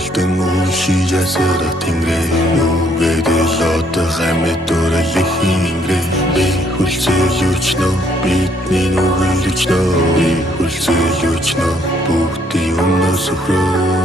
Үлдэн уушиясара тэнгэрээ нүгэдэл одоо хамэдуралхийн ингрээ би хүлцэлүүчнөө бидний нүгэлжнөө би хүлцэлүүчнөө бүгдийн өмнөөс өхрөө